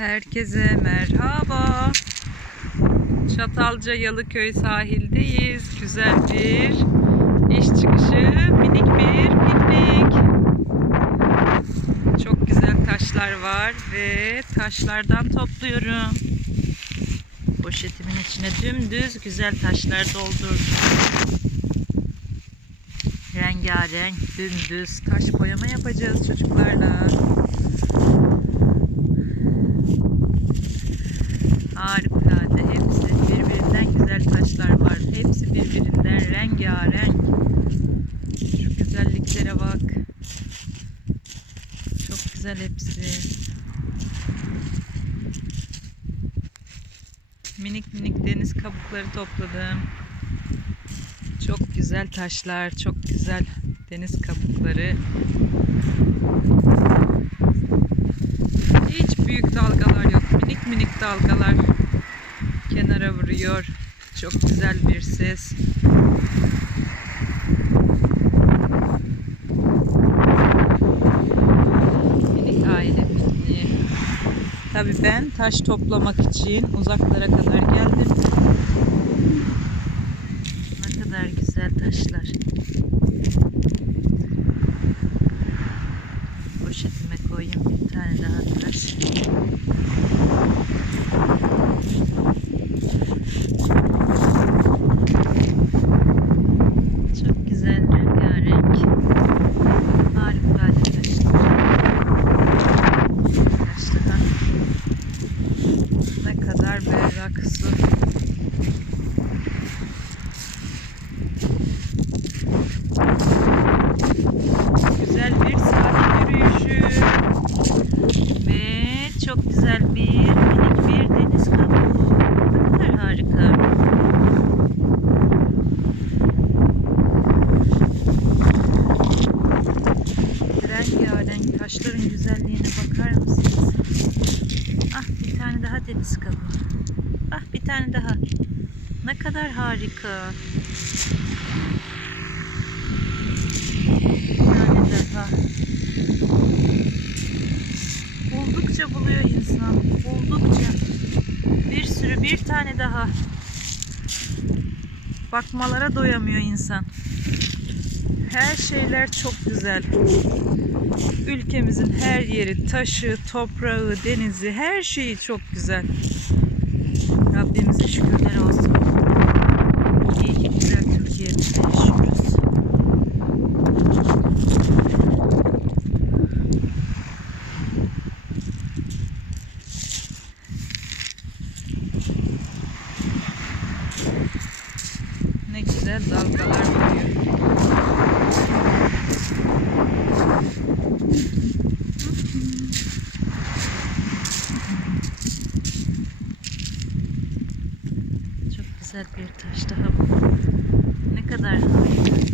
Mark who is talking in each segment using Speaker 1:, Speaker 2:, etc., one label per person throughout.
Speaker 1: Herkese merhaba. Çatalca Yalıköy sahildeyiz. Güzel bir iş çıkışı, minik bir piknik. Çok güzel taşlar var ve taşlardan topluyorum. Poşetimin içine dümdüz güzel taşlar doldurdum. Rengarenk, dümdüz taş boyama yapacağız çocuklarla. Harikulade. Hepsi birbirinden güzel taşlar var. Hepsi birbirinden rengarenk. Şu güzelliklere bak. Çok güzel hepsi. Minik minik deniz kabukları topladım. Çok güzel taşlar, çok güzel deniz kabukları. Hiç büyük dalgalar yok. Minik minik dalgalar kenara vuruyor. Çok güzel bir ses. Tabii ben taş toplamak için uzaklara kadar geldim. Ne kadar güzel taşlar. Poşetime koyayım bir tane daha taş. Çok güzel rengarenk. Harikulade taşlar. Taşlar. Ne kadar berrak su. Güzel bir sahil yürüyüşü. Ve çok güzel bir minik bir deniz kabuğu. Ne kadar harika. Rengarenk taşların güzelliğine bakar mısınız? Ah bir tane daha deniz kabuğu. Ah bir tane daha. Ne kadar harika. Bir tane daha. Buldukça buluyor insan. Buldukça. Bir sürü bir tane daha. Bakmalara doyamıyor insan. Her şeyler çok güzel. Ülkemizin her yeri, taşı, toprağı, denizi, her şeyi çok güzel. Rabbimize şükürler olsun. İyi ki güzel Türkiye'mizde yaşıyoruz. Ne güzel dalgalar vuruyor. Çok güzel bir taş daha. Ne kadar harika.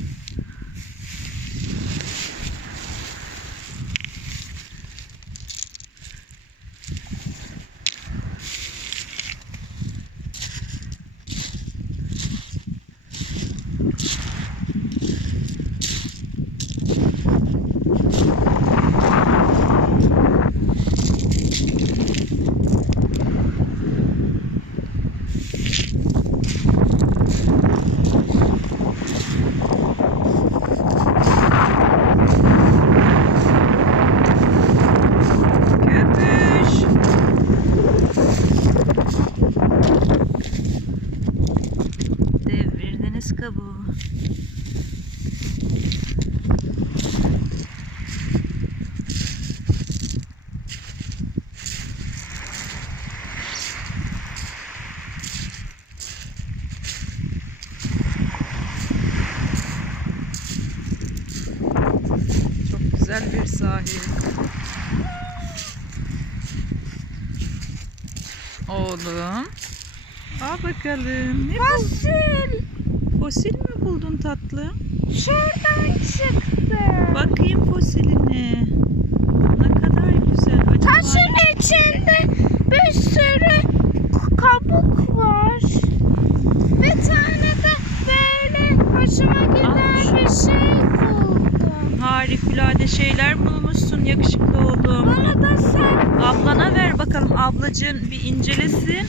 Speaker 1: Deniz kabuğu. Çok güzel bir sahil. Oğlum. Al bakalım. Ne buldun?
Speaker 2: Fosil
Speaker 1: Fosil mi buldun tatlım?
Speaker 2: şuradan çıktı.
Speaker 1: Bakayım fosiline. Ne kadar güzel. Acaba
Speaker 2: Taşın içinde bir sürü kabuk var. Bir tane de böyle hoşuma giden bir şey buldum.
Speaker 1: harikulade şeyler bulmuşsun yakışıklı oğlum.
Speaker 2: Bunu da sen
Speaker 1: Ablana ver bakalım. bakalım ablacığın bir incelesin.